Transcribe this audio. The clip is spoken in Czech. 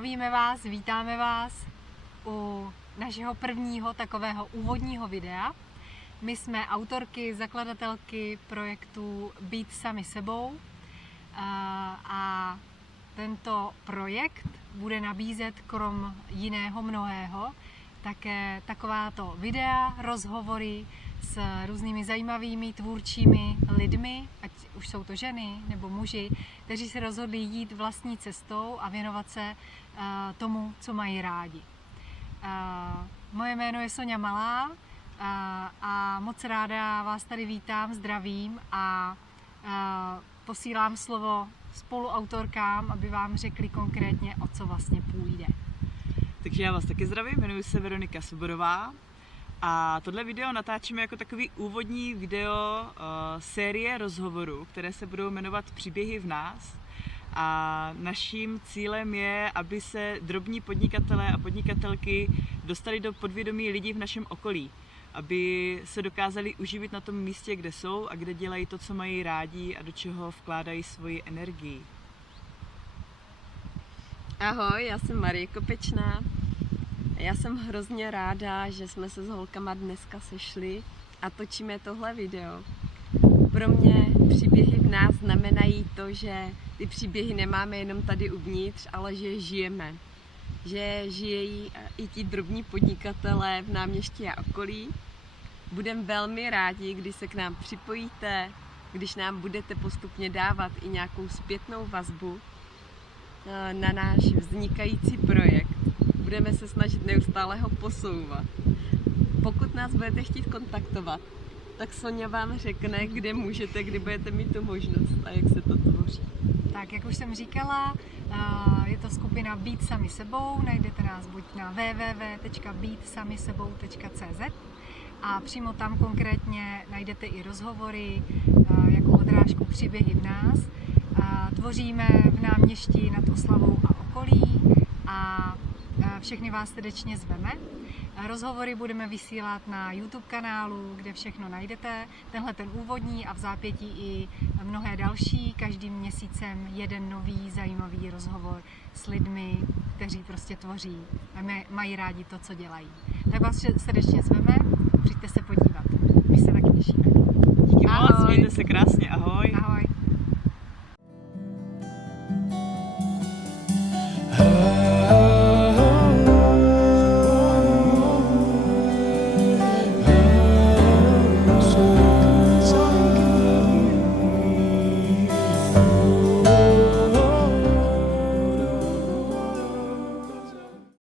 Zdravíme vás, vítáme vás u našeho prvního takového úvodního videa. My jsme autorky, zakladatelky projektu Být sami sebou a tento projekt bude nabízet krom jiného mnohého také takováto videa, rozhovory s různými zajímavými tvůrčími lidmi, ať už jsou to ženy nebo muži, kteří se rozhodli jít vlastní cestou a věnovat se tomu, co mají rádi. Moje jméno je Soňa Malá a moc ráda vás tady vítám, zdravím a posílám slovo spoluautorkám, aby vám řekli konkrétně, o co vlastně půjde. Takže já vás taky zdravím, jmenuji se Veronika Svoborová a tohle video natáčíme jako takový úvodní video série rozhovorů, které se budou jmenovat Příběhy v nás. A naším cílem je, aby se drobní podnikatelé a podnikatelky dostali do podvědomí lidí v našem okolí, aby se dokázali uživit na tom místě, kde jsou a kde dělají to, co mají rádi a do čeho vkládají svoji energii. Ahoj, já jsem Marie Kopečná. Já jsem hrozně ráda, že jsme se s holkama dneska sešli a točíme tohle video. Pro mě příběhy v nás znamenají to, že ty příběhy nemáme jenom tady uvnitř, ale že je žijeme. Že žijí i ti drobní podnikatelé v náměstí a okolí. Budeme velmi rádi, když se k nám připojíte, když nám budete postupně dávat i nějakou zpětnou vazbu na náš vznikající projekt. Budeme se snažit neustále ho posouvat. Pokud nás budete chtít kontaktovat, tak Soňa vám řekne, kde můžete, kdy budete mít tu možnost a jak se to tvoří. Tak, jak už jsem říkala, je to skupina Být sami sebou. Najdete nás buď na www.beatsamysebou.cz a přímo tam konkrétně najdete i rozhovory jako odrážku Příběhy v nás. Tvoříme v náměstí nad Oslavou a okolí a všechny vás srdečně zveme. Rozhovory budeme vysílat na YouTube kanálu, kde všechno najdete. Tenhle ten úvodní a v zápětí i mnohé další. Každým měsícem jeden nový zajímavý rozhovor s lidmi, kteří prostě tvoří a mají rádi to, co dělají. Tak vás srdečně zveme, přijďte se podívat. My se taky těšíme. Díky moc, mějte se krásně.